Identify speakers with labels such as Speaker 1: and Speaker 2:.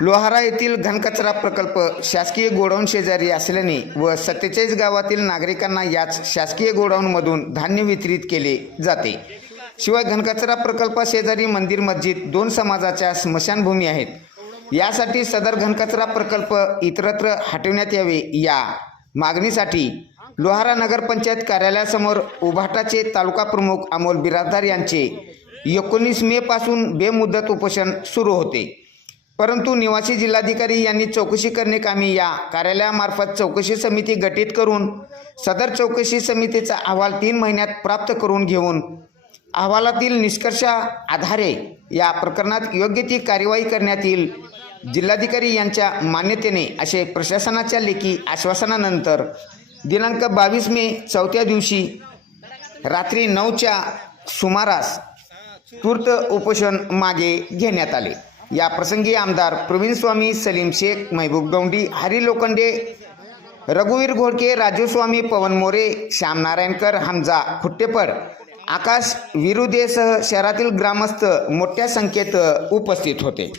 Speaker 1: लोहारा येथील घनकचरा प्रकल्प शासकीय गोडाऊन शेजारी असल्याने व सत्तेचाळीस गावातील नागरिकांना याच शासकीय गोडाऊनमधून धान्य वितरित केले जाते. शिवाय घनकचरा प्रकल्प शेजारी मंदिर मस्जिद दोन समाजाच्या स्मशानभूमी आहेत. यासाठी सदर घनकचरा प्रकल्प इतरत्र हटवण्यात यावे या मागणीसाठी लोहारा नगरपंचायत कार्यालयासमोर उभाटाचे तालुका प्रमुख अमोल बिराजदार यांचे एकोणीस मे पासून बेमुदत उपोषण सुरू होते. परंतु निवासी जिल्हाधिकारी यांनी चौकशी करणे कामी या कार्यालयामार्फत चौकशी समिती गठीत करून सदर चौकशी समितीचा अहवाल तीन महिन्यात प्राप्त करून घेऊन अहवालातील निष्कर्षा आधारे या प्रकरणात योग्य ती कार्यवाही करण्यात येईल जिल्हाधिकारी यांच्या मान्यतेने असे प्रशासनाच्या लेखी आश्वासनानंतर दिनांक बावीस मे चौथ्या दिवशी रात्री नऊच्या सुमारास तूर्त उपोषण मागे घेण्यात आले. या प्रसंगी आमदार प्रवीण स्वामी सलीम शेख महबूब गौंडी हरी लोखंडे रघुवीर घोडके राजू स्वामी पवन मोरे श्याम नारायणकर हमजा खुट्टेपड आकाश विरुदेसह शहरातील ग्रामस्थ मोठ्या संख्येत उपस्थित होते.